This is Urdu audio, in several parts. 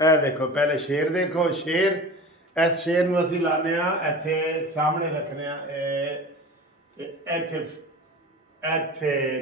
ਇਹ ਦੇਖੋ, ਪਹਿਲੇ ਸ਼ੇਰ ਦੇਖੋ। ਸ਼ੇਰ, ਇਸ ਸ਼ੇਰ ਨੂੰ ਅਸੀਂ ਲਾਉਂਦੇ ਆ ਇੱਥੇ ਸਾਹਮਣੇ ਰੱਖਦੇ ਆ। ਇੱਥੇ ਇੱਥੇ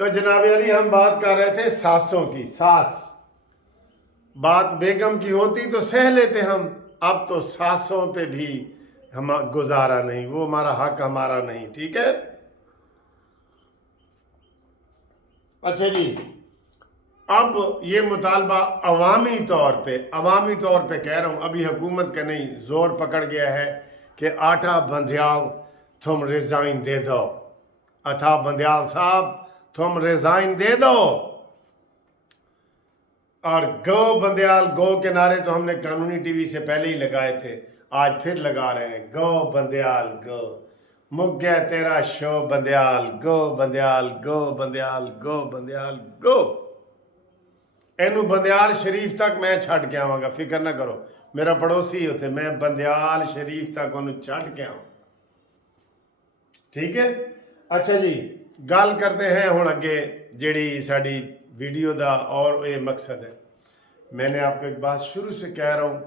تو جناب علی ہم بات کر رہے تھے ساسوں کی. ساس بات بیگم کی ہوتی تو سہ لیتے ہم، اب تو ساسوں پہ بھی ہم گزارا نہیں، وہ ہمارا حق ہمارا نہیں. ٹھیک ہے. اچھا جی، اب یہ مطالبہ عوامی طور پہ کہہ رہا ہوں، ابھی حکومت کا نہیں، زور پکڑ گیا ہے کہ آٹا بندیال تم ریزائن دے دو. عطا بندیال صاحب تم ریزائن دے دو. اور گو بندیال گو کے نعرے تو ہم نے قانونی ٹی وی سے پہلے ہی لگائے تھے، آج پھر لگا رہے ہیں. گو بندیال گو، مک گیا تیرا شو بندیال. گو بندیال گو بندیال گو بندیال گو. اینو بندیال شریف تک میں چھٹ کے آواں گا، فکر نہ کرو، میرا پڑوسی ہوتے، میں بندیال شریف تک انہوں چھٹ کے آؤں. ٹھیک ہے. اچھا جی، گل کرتے ہیں ہوں اگے جیڑی ساڑی ویڈیو دا، اور یہ مقصد ہے. میں نے آپ کو ایک بات شروع سے کہہ رہا ہوں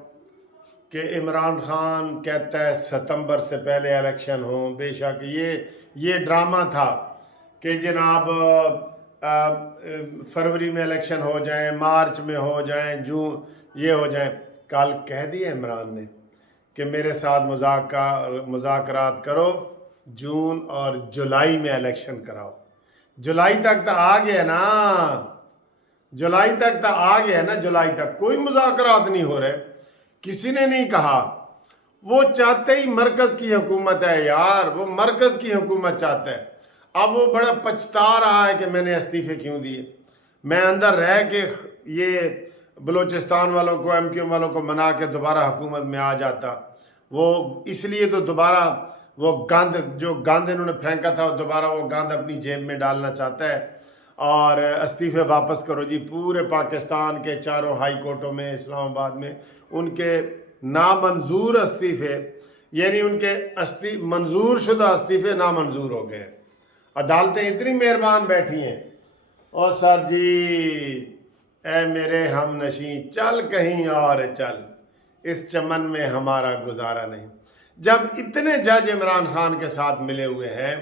کہ عمران خان کہتا ہے ستمبر سے پہلے الیکشن ہوں. بے شک یہ ڈرامہ تھا کہ جناب فروری میں الیکشن ہو جائیں، مارچ میں ہو جائیں، جون یہ ہو جائیں. کل کہہ دیا عمران نے کہ میرے ساتھ مذاکرات کرو، جون اور جولائی میں الیکشن کراؤ. جولائی تک تو آ گیا نا، جولائی تک کوئی مذاکرات نہیں ہو رہے. کسی نے نہیں کہا. وہ چاہتے ہی مرکز کی حکومت ہے یار، وہ مرکز کی حکومت چاہتا ہے. اب وہ بڑا پچھتا رہا ہے کہ میں نے استعفے کیوں دیے. میں اندر رہ کے یہ بلوچستان والوں کو، ایم کیو والوں کو منا کے دوبارہ حکومت میں آ جاتا. وہ اس لیے تو دوبارہ وہ جو گند انہوں نے پھینکا تھا، دوبارہ وہ گند اپنی جیب میں ڈالنا چاہتا ہے. اور استعفے واپس کرو جی. پورے پاکستان کے چاروں ہائی کورٹوں میں، اسلام آباد میں ان کے نامنظور استعفے، یعنی ان کے منظور شدہ استعفے نامنظور ہو گئے. عدالتیں اتنی مہربان بیٹھی ہیں. اور سر جی، اے میرے ہم نشیں، چل کہیں اور چل، اس چمن میں ہمارا گزارا نہیں. جب اتنے جج عمران خان کے ساتھ ملے ہوئے ہیں،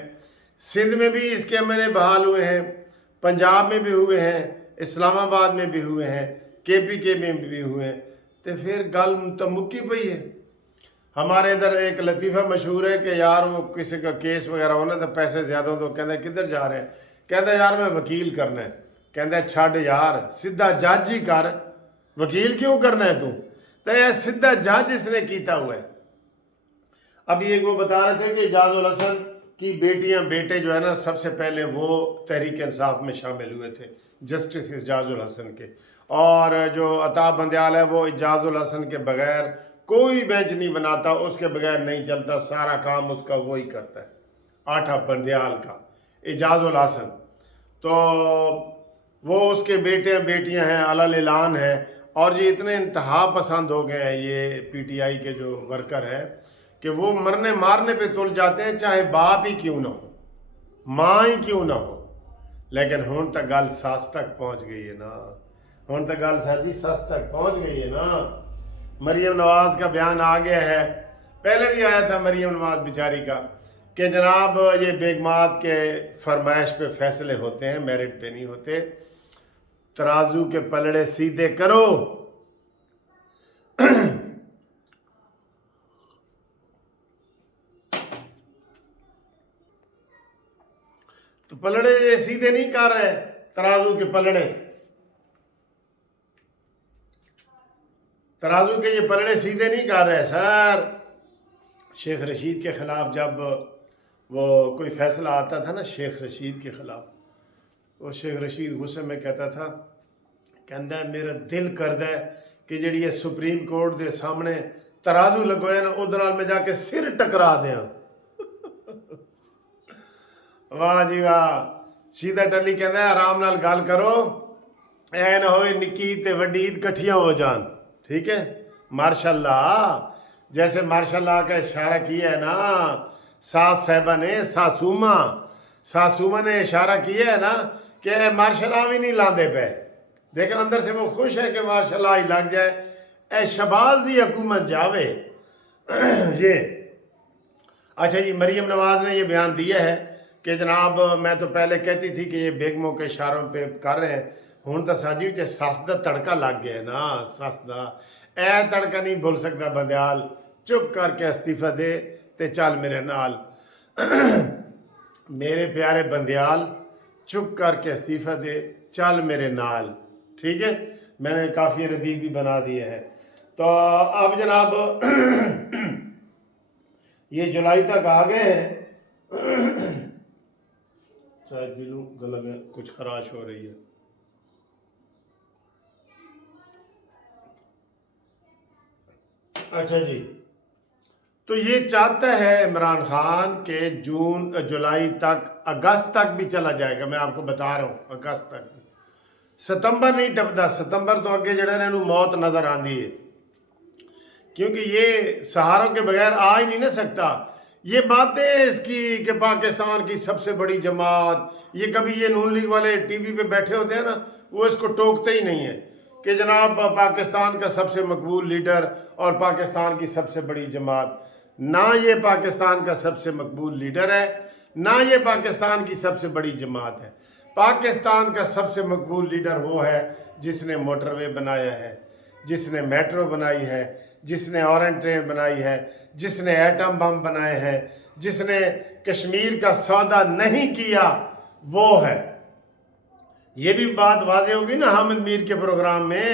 سندھ میں بھی اس کے ایم بحال ہوئے ہیں، پنجاب میں بھی ہوئے ہیں، اسلام آباد میں بھی ہوئے ہیں، کے پی کے میں بھی ہوئے ہیں، تو پھر گل تو مکی پئی ہے. ہمارے ادھر ایک لطیفہ مشہور ہے کہ یار وہ کسی کا کیس وغیرہ ہونا تو پیسے زیادہ ہو تو کہتا ہے کدھر جا رہے ہیں، کہتا ہے یار میں وکیل کرنا ہے. کہتا ہے چھڑ یار، سیدھا جج ہی کر، وکیل کیوں کرنا ہے تو یہ سیدھا جج اس نے کیتا ہوا ہے. ابھی ایک وہ بتا رہے تھے کہ اعجاز الحسن کی بیٹیاں بیٹے جو ہے نا، سب سے پہلے وہ تحریک انصاف میں شامل ہوئے تھے، جسٹس اعجاز الحسن کے. اور جو عطا بندیال ہے وہ اعجاز الحسن کے بغیر کوئی بینچ نہیں بناتا، اس کے بغیر نہیں چلتا، سارا کام اس کا وہی کرتا ہے. آٹھا بندیال کا اعجاز الحسن، تو وہ اس کے بیٹے بیٹیاں ہیں، علل اعلان ہیں. اور یہ اتنے انتہا پسند ہو گئے ہیں یہ پی ٹی آئی کے جو ورکر ہے کہ وہ مرنے مارنے پہ تل جاتے ہیں، چاہے باپ ہی کیوں نہ ہو، ماں ہی کیوں نہ ہو. لیکن ہون تک گل ساس تک پہنچ گئی ہے نا، ہون تک گل ساجی ساس تک پہنچ گئی ہے نا. مریم نواز کا بیان آ گیا ہے، پہلے بھی آیا تھا مریم نواز بیچاری کا، کہ جناب یہ بیگمات کے فرمائش پہ فیصلے ہوتے ہیں، میرٹ پہ نہیں ہوتے. ترازو کے پلڑے سیدھے کرو. تو پلڑے یہ سیدھے نہیں کر رہے، ترازو کے پلڑے، ترازو کے یہ پلڑے سیدھے نہیں کر رہے سر. شیخ رشید کے خلاف جب وہ کوئی فیصلہ آتا تھا نا شیخ رشید کے خلاف، وہ شیخ رشید غصے میں کہتا تھا، کہندا ہے میرا دل کردا ہے کہ جڑی یہ سپریم کورٹ دے سامنے ترازو لگوئے نا ادھر میں جا کے سر ٹکرا دیاں. واہ جی واہ. سیدھا ٹلی کہندا ہے آرام نال گل کرو، اے نہ ہوئے نکی تے وڈی عید کٹھیاں ہو جان. ٹھیک ہے. ماشاءاللہ، جیسے ماشاءاللہ کا اشارہ کیا ہے نا ساس صاحبہ نے، ساسوما نے اشارہ کیا ہے نا کہ اے ماشاءاللہ بھی نہیں لاندے پہ. دیکھیں اندر سے وہ خوش ہے کہ ماشاءاللہ ہی لگ جائے. اے شباز دی حکومت جاوے. یہ اچھا جی، مریم نواز نے یہ بیان دیا ہے کہ جناب میں تو پہلے کہتی تھی کہ یہ بیگموں کے اشاروں پہ کر رہے ہیں، ہوں تو سر جی سس دا تڑکا لگ گیا نا، سس دا اے تڑکا نہیں بھول سکتا بندیال، چپ کر کے استعفیٰ دے تے چل میرے نال میرے پیارے بندیال، چپ کر کے استعفیٰ دے چل میرے نال، ٹھیک ہے، میں نے کافی ردیف بھی بنا دیے ہے۔ تو اب جناب یہ جولائی تک آ گئے ہیں، چائے پی لوں، گلے میں کچھ خراش ہو رہی ہے۔ اچھا جی، تو یہ چاہتا ہے عمران خان کہ جولائی تک، اگست تک بھی چلا جائے گا، میں آپ کو بتا رہا ہوں اگست تک بھی، ستمبر نہیں ٹپتا، ستمبر تو اگے جڑے نے موت نظر آندی ہے، کیونکہ یہ سہاروں کے بغیر آ ہی نہیں نہ سکتا۔ یہ باتیں اس کی کہ پاکستان کی سب سے بڑی جماعت، یہ کبھی یہ نون لیگ والے ٹی وی پہ بیٹھے ہوتے ہیں نا، وہ اس کو ٹوکتے ہی نہیں ہیں کہ جناب پاکستان کا سب سے مقبول لیڈر اور پاکستان کی سب سے بڑی جماعت، نہ یہ پاکستان کا سب سے مقبول لیڈر ہے، نہ یہ پاکستان کی سب سے بڑی جماعت ہے۔ پاکستان کا سب سے مقبول لیڈر وہ ہے جس نے موٹر وے بنایا ہے، جس نے میٹرو بنائی ہے، جس نے اورنج ٹرین بنائی ہے، جس نے ایٹم بم بنائے ہیں، جس نے کشمیر کا سودا نہیں کیا، وہ ہے۔ یہ بھی بات واضح ہوگی نا حامد میر کے پروگرام میں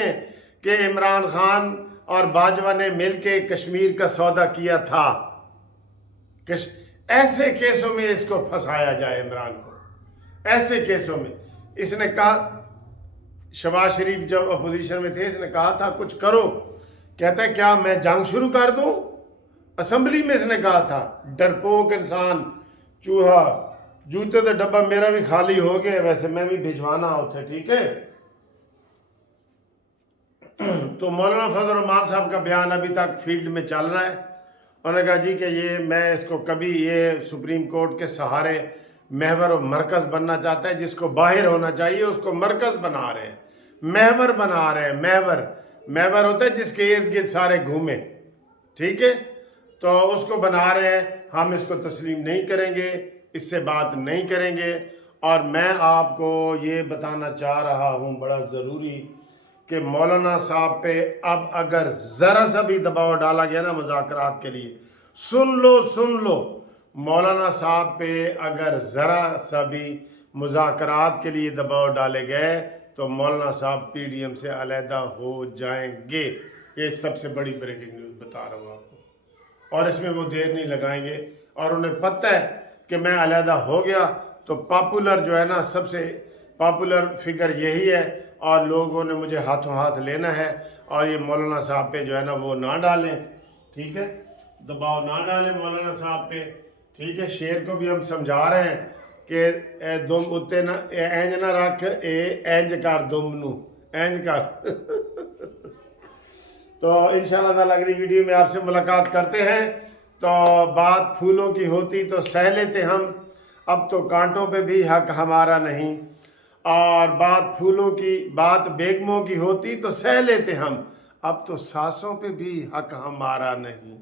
کہ عمران خان اور باجوہ نے مل کے کشمیر کا سودا کیا تھا۔ ایسے کیسوں میں اس کو پھنسایا جائے عمران کو، ایسے کیسوں میں۔ اس نے کہا، شہباز شریف جب اپوزیشن میں تھے، اس نے کہا تھا کچھ کرو، کہتا ہے کیا میں جنگ شروع کر دوں؟ اسمبلی میں اس نے کہا تھا، ڈرپوک انسان، چوہا، جوتے تو ڈبہ میرا بھی خالی ہو گیا، ویسے میں بھی بھجوانا ہوتے، ٹھیک ہے۔ تو مولانا فضل الرحمان صاحب کا بیان ابھی تک فیلڈ میں چل رہا ہے، انہوں نے کہا جی کہ یہ میں اس کو کبھی یہ سپریم کورٹ کے سہارے محور و مرکز بننا چاہتا ہے، جس کو باہر ہونا چاہیے اس کو مرکز بنا رہے ہیں، محور بنا رہے ہیں۔ محور ہوتا ہے جس کے ارد گرد سارے گھومیں، ٹھیک ہے، تو اس کو بنا رہے ہیں۔ ہم اس کو تسلیم نہیں کریں گے، اس سے بات نہیں کریں گے۔ اور میں آپ کو یہ بتانا چاہ رہا ہوں بڑا ضروری کہ مولانا صاحب پہ اب اگر ذرا سا بھی دباؤ ڈالا گیا نا مذاکرات کے لیے، سن لو مولانا صاحب پہ اگر ذرا سا بھی مذاکرات کے لیے دباؤ ڈالے گئے تو مولانا صاحب پی ڈی ایم سے علیحدہ ہو جائیں گے۔ یہ سب سے بڑی بریکنگ نیوز بتا رہا ہوں آپ کو، اور اس میں وہ دیر نہیں لگائیں گے۔ اور انہیں پتہ ہے کہ میں علیحدہ ہو گیا تو پاپولر جو ہے نا، سب سے پاپولر فگر یہی ہے، اور لوگوں نے مجھے ہاتھوں ہاتھ لینا ہے، اور یہ مولانا صاحب پہ جو ہے نا وہ نہ ڈالیں، ٹھیک ہے، دباؤ نہ ڈالیں مولانا صاحب پہ، ٹھیک ہے۔ شیر کو بھی ہم سمجھا رہے ہیں کہ اے دم اتے نہ اینج نہ رکھ، اے اینج کر دم نو، اینج کر تو انشاءاللہ تعالیٰ اگلی ویڈیو میں آپ سے ملاقات کرتے ہیں۔ تو بات پھولوں کی ہوتی تو سہ لیتے ہم، اب تو کانٹوں پہ بھی حق ہمارا نہیں، اور بات پھولوں کی، بات بیگموں کی ہوتی تو سہ لیتے ہم، اب تو سانسوں پہ بھی حق ہمارا نہیں۔